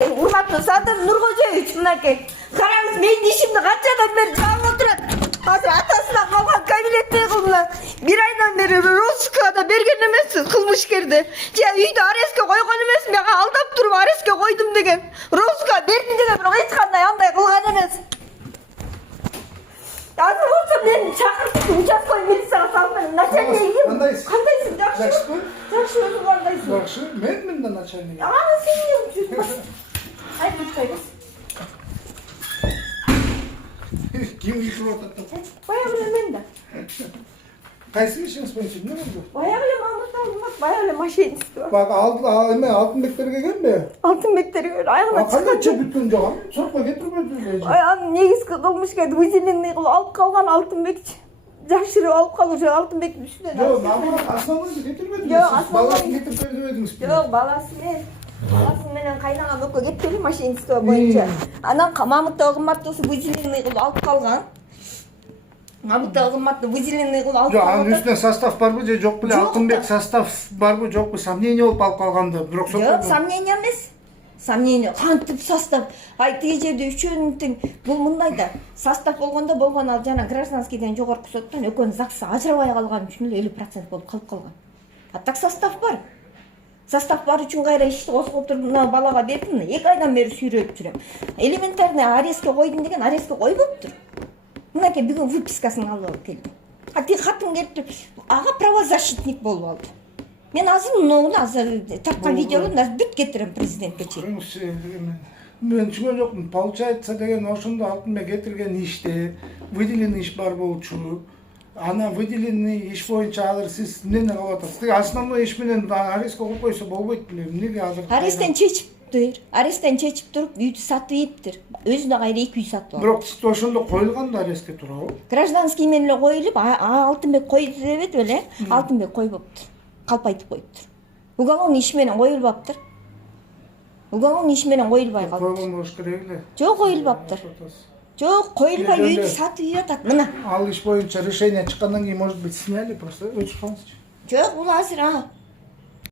Урматтуу Садыр Нуркожоевич, мынакей. Караңыз, менин ишимди канчадан бери жаап отурат. Азыр атасынан калган кабинетте кылгыла. Бир айдан бери розыскада берген эмессиз кылмышкерди. Же үйдө арестке койгон эмесмин, мага алдап туруп арестке койдум деген. Розыска бердим деген, бирок эч кандай андай кылган эмес. Азыр болсо мен чакыртып участковый милицияга салып берем. Начальник. Кандайсың? Жакшыбы? Жакшы, өзүң кандайсың? Жакшы. Мен мындан начальник. Ага, сен не учусь? Ай, бүткөйбүз. Ким кирип атат? Баягы эле мен да. Кайсы ишиңиз боюнча эмне болду? Баягы эле Мамытов, баягы эле машинист. Бак эме алтынбектер келгенби? Алтынбектерге аягына Кандай чыккан. бүткөн жок, сотко кетирбедиби? Анын негизги кылмышкерди выделенный кылып алып калган Алтынбекчи. Жакшырып алып калуучу Алтынбектин үстүнө. Жок, основной кетирбедиби? Жок, Баласын кетирип бербедиңизби? Жок, баласы менен кайнагам экөө кетпели машинистөө боюнча. Анан Мамытов кымматтуусу выделенный кылып алып калган. Мамытов кымматты выделенный кылып алып Жок, калган. анын үстүнө состав барбы же жок беле? Алтынбек состав барбы жокпу? Сомнение болуп алып калганды. Бирок Жок, сомнение эмес. Сомнение. Кантип состав? Ай, тиги жерде үчөөнүн тең. Бул мындай да. Состав болгондо болгон ал жана гражданскийден жогорку соттон экөөнүн ЗАГС ажырабай калган үчүн эле 50% болуп калып калган. А так состав бар. Состав бар үчүн кайра ишти козгоп туруп мына балага бердим. 2 айдан бери сүйрөп жүрөм. Элементарный арестке койдум деген арестке койбоптур. Мынакей бүгүн выпискасын алып келдим. А тиги хатын келип ага правозащитник болуп алды. Мен азыр муну азыр тарткан видеону бүт кетирем президентке чейин. Мен түшүнгөн жокмун. Получается деген ошондо Алтынбек кетирген иште выделенный иш бар болчу. Ана выделенный иш боюнча азыр сиз эмнени кылып атасыз? Тиги основной иш менен арестке коюп койсо болбойт белем. Эмнеге азыр? Аресттен чечип туруп үйдү сатып ийиптир. Өзүнө кайра 2 үй сатып алды. Бирок сиз ошондо коюлган да арестке туурабы? Гражданский менен эле коюлуп, Алтынбек койду дебет беле? Алтынбек койбоптур. Калпайтып коюптур. Уголовный иш менен коюлбаптыр. Уголовный иш менен коюлбай калды. Койгон болуш керек эле. Жок, коюлбаптыр. Жок, коюлбай үйдү сатып ийип атат. Мына. Ал иш боюнча решение чыккандан кийин, может быть, сняли просто. Өчүп калыңызчы. Жок, бул азыр